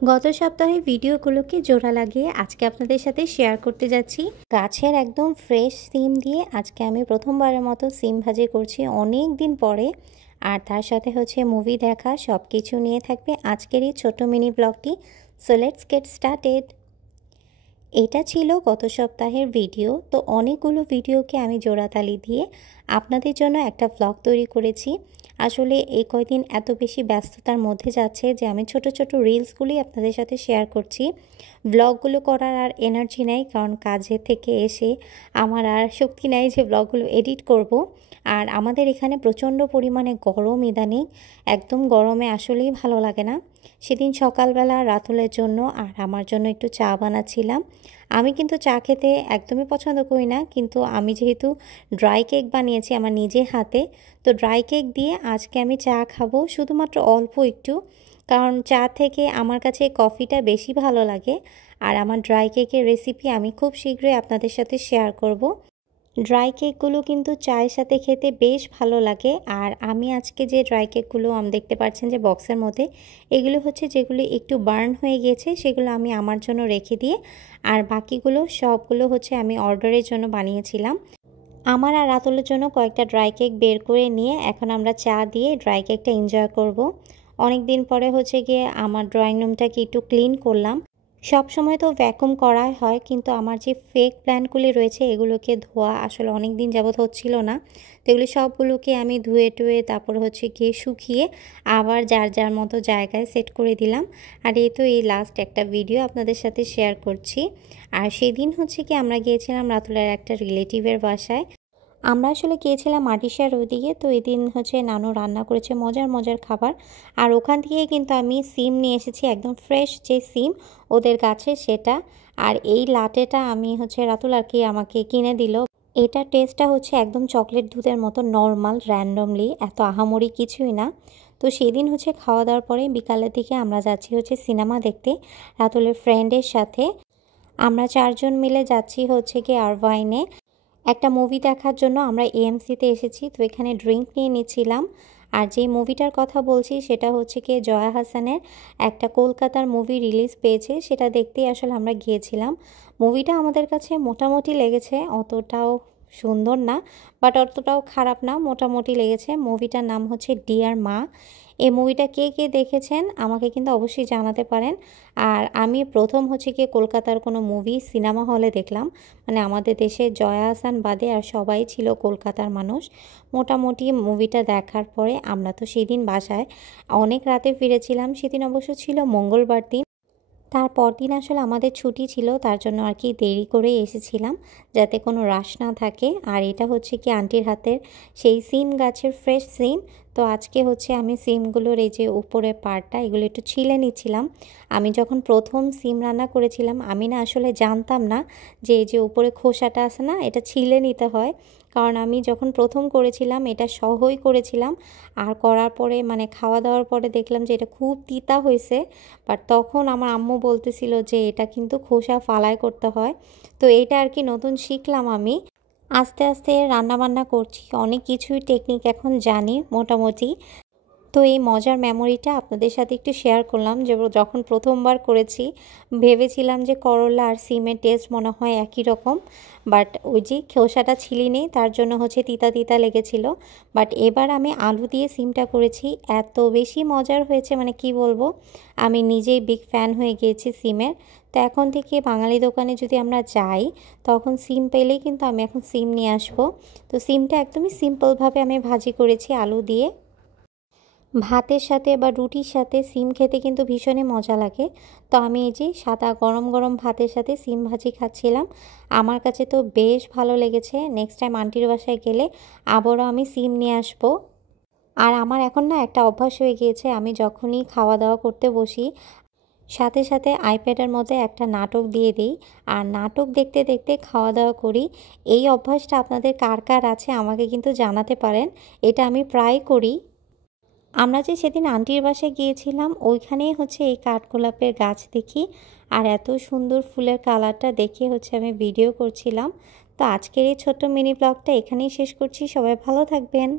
গত সপ্তাহে ভিডিওগুলোকে জোড়া লাগিয়ে আজকে আপনাদের সাথে শেয়ার করতে যাচ্ছি গাছের একদম ফ্রেশ সিম দিয়ে। আজকে আমি প্রথমবারের মতো সিম ভাজি করছি অনেক দিন পরে, আর তার সাথে হচ্ছে মুভি দেখা, সব কিছু নিয়ে থাকবে আজকের এই ছোট মিনি ব্লগটি। So let's get started. এটা ছিল গত সপ্তাহের ভিডিও। তো অনেকগুলো ভিডিওকে আমি জোড়াতালি দিয়ে আপনাদের জন্য একটা ব্লগ তৈরি করেছি। আসলে এই কয়দিন এত বেশি ব্যস্ততার মধ্যে যাচ্ছে যে আমি ছোট ছোট রিলসগুলি আপনাদের সাথে শেয়ার করছি। ব্লগগুলো করার আর এনার্জি নেই, কারণ কাজে থেকে এসে আমার আর শক্তি নেই যে ব্লগগুলো এডিট করব। আর আমাদের এখানে প্রচণ্ড পরিমাণে গরম ইদানিং, একদম গরমে আসলেই ভালো লাগে না। সেদিন সকালবেলা রাতুলের জন্য আর আমার জন্য একটু চা বানাচ্ছিলাম। আমি কিন্তু চা খেতে একদমই পছন্দ করি না, কিন্তু আমি যেহেতু ড্রাই কেক বানিয়েছি আমার নিজের হাতে, তো ড্রাই কেক দিয়ে আজকে আমি চা খাবো, শুধুমাত্র অল্প একটু, কারণ চা থেকে আমার কাছে কফিটা বেশি ভালো লাগে। আর আমার ড্রাই কেকের রেসিপি আমি খুব শীঘ্রই আপনাদের সাথে শেয়ার করব। ড্রাই কেকগুলো কিন্তু চায়ের সাথে খেতে বেশ ভালো লাগে। আর আমি আজকে যে ড্রাই কেকগুলো দেখতে পাচ্ছেন যে বক্সের মধ্যে, এগুলো হচ্ছে যেগুলো একটু বার্ন হয়ে গিয়েছে, সেগুলো আমি আমার জন্য রেখে দিয়ে, আর বাকিগুলো সবগুলো হচ্ছে আমি অর্ডারের জন্য বানিয়েছিলাম। আমার আর রাতুলের জন্য কয়েকটা ড্রাই কেক বের করে নিয়ে এখন আমরা চা দিয়ে ড্রাই কেকটা এনজয় করব। অনেক দিন পরে হচ্ছে গিয়ে আমার ড্রয়িং রুমটাকে একটু ক্লিন করলাম। সব সময় তো ভ্যাকুম করাই হয়, কিন্তু আমার যে ফেক প্ল্যান্টগুলি রয়েছে এগুলোকে ধোয়া আসলে অনেক দিন যাবত হচ্ছিল না। তো এগুলি সবগুলোকে আমি ধুয়ে টুয়ে তারপর হচ্ছে গিয়ে শুকিয়ে আবার যার যার মতো জায়গায় সেট করে দিলাম। আর এই তো এই লাস্ট একটা ভিডিও আপনাদের সাথে শেয়ার করছি। আর সেদিন হচ্ছে কি আমরা গিয়েছিলাম রাতুলের একটা রিলেটিভের বাসায়। আমরা আসলে গিয়েছিলাম মাটিসার ওইদিকে। তো এদিন হচ্ছে নানু রান্না করেছে মজার মজার খাবার, আর ওখান থেকে কিন্তু আমি সিম নিয়ে এসেছি, একদম ফ্রেশ যে সিম ওদের গাছে সেটা। আর এই লাটেটা আমি হচ্ছে রাতুল আর কি আমাকে কিনে দিল। এটা টেস্টটা হচ্ছে একদম চকলেট দুধের মতো নর্মাল, র্যান্ডমলি, এত আহামরি কিছুই না। তো সেদিন হচ্ছে খাওয়া দাওয়ার পরে বিকালের দিকে আমরা যাচ্ছি হচ্ছে সিনেমা দেখতে রাতুলের ফ্রেন্ডের সাথে। আমরা চারজন মিলে যাচ্ছি হচ্ছে কি আরভাইনে একটা মুভি দেখার জন্য। আমরা এএমসিতে এসেছি, তো এখানে ড্রিঙ্ক নিয়ে নিচ্ছিলাম। আর যে মুভিটার কথা বলছি সেটা হচ্ছে কি জয়া হাসানের একটা কলকাতার মুভি রিলিজ পেয়েছে, সেটা দেখতেই আসলে আমরা গিয়েছিলাম। মুভিটা আমাদের কাছে মোটামুটি লেগেছে, অতটাও সুন্দর না বাট অতটাও খারাপ না, মোটামুটি লেগেছে। মুভিটার নাম হচ্ছে ডিয়ার মা। এই মুভিটা কে কে দেখেছেন আমাকে কিন্তু অবশ্যই জানাতে পারেন। আর আমি প্রথম হচ্ছে কি কলকাতার কোনো মুভি সিনেমা হলে দেখলাম, মানে আমাদের দেশে জয়া আহসান বাদে আর সবাই ছিল কলকাতার মানুষ। মোটামুটি মুভিটা দেখার পরে আমরা তো সেদিন বাসায় অনেক রাতে ফিরেছিলাম। সেদিন অবশ্য ছিল মঙ্গলবার দিন, তারপর দিন আসলে আমাদের ছুটি ছিল, তার জন্য আর কি দেরি করে এসেছিলাম যাতে কোনো রাশ না থাকে। আর এটা হচ্ছে কি আন্টির হাতের সেই সিম গাছের ফ্রেশ সিম। তো আজকে হচ্ছে আমি সিমগুলোর এই যে উপরের পার্টটা এগুলো একটু ছিলে নিচ্ছিলাম। আমি যখন প্রথম সিম রান্না করেছিলাম আমি না আসলে জানতাম না যে এই যে উপরে খোসাটা আছে না, এটা ছিলে নিতে হয়। কারণ আমি যখন প্রথম করেছিলাম এটা সহই করেছিলাম, আর করার পরে মানে খাওয়া দাওয়ার পরে দেখলাম যে এটা খুব তিতা হয়েছে। বাট তখন আমার আম্মু বলতেছিল যে এটা কিন্তু খোসা ফালাই করতে হয়। তো এইটা আর কি নতুন শিখলাম আমি। আস্তে আস্তে রান্না বান্না করছি, অনেক কিছুই টেকনিক এখন জানি মোটামুটি। তো এই মজার মেমোরিটা আপনাদের সাথে একটু শেয়ার করলাম, যে যখন প্রথমবার করেছি ভেবেছিলাম যে করলা আর সিমের টেস্ট মনে হয় একই রকম, বাট ওই যে খোসাটা ছিলি নেই তার জন্য হচ্ছে তিতা তিতা লেগেছিল। বাট এবার আমি আলু দিয়ে সিমটা করেছি, এত বেশি মজার হয়েছে মানে কি বলবো, আমি নিজেই বিগ ফ্যান হয়ে গিয়েছি সিমের। তো এখন থেকে বাঙালি দোকানে যদি আমরা যাই তখন সিম পেলেই কিন্তু আমি এখন সিম নিয়ে আসবো। তো সিমটা একদমই সিম্পলভাবে আমি ভাজি করেছি আলু দিয়ে। ভাতের সাথে বা রুটির সাথে সিম খেতে কিন্তু ভীষণই মজা লাগে। তো আমি এই যে সাদা গরম গরম ভাতের সাথে সিম ভাজি খাচ্ছিলাম, আমার কাছে তো বেশ ভালো লেগেছে। নেক্সট টাইম আন্টির বাসায় গেলে আবারও আমি সিম নিয়ে আসবো। আর আমার এখন না একটা অভ্যাস হয়ে গিয়েছে, আমি যখনই খাওয়া দাওয়া করতে বসি সাথে সাথে আইপ্যাডের মধ্যে একটা নাটক দিয়ে দিই, আর নাটক দেখতে দেখতে খাওয়া দাওয়া করি। এই অভ্যাসটা আপনাদের কার কার আছে আমাকে কিন্তু জানাতে পারেন, এটা আমি প্রায় করি। আমরা যে সেদিন আন্টির বাসায় গিয়েছিলাম ওইখানেই হচ্ছে এই কাঠগোলাপের গাছ দেখি, আর এত সুন্দর ফুলের কালারটা দেখে হচ্ছে আমি ভিডিও করছিলাম। তো আজকের এই ছোট্ট মিনি ব্লগটা এখানেই শেষ করছি, সবাই ভালো থাকবেন।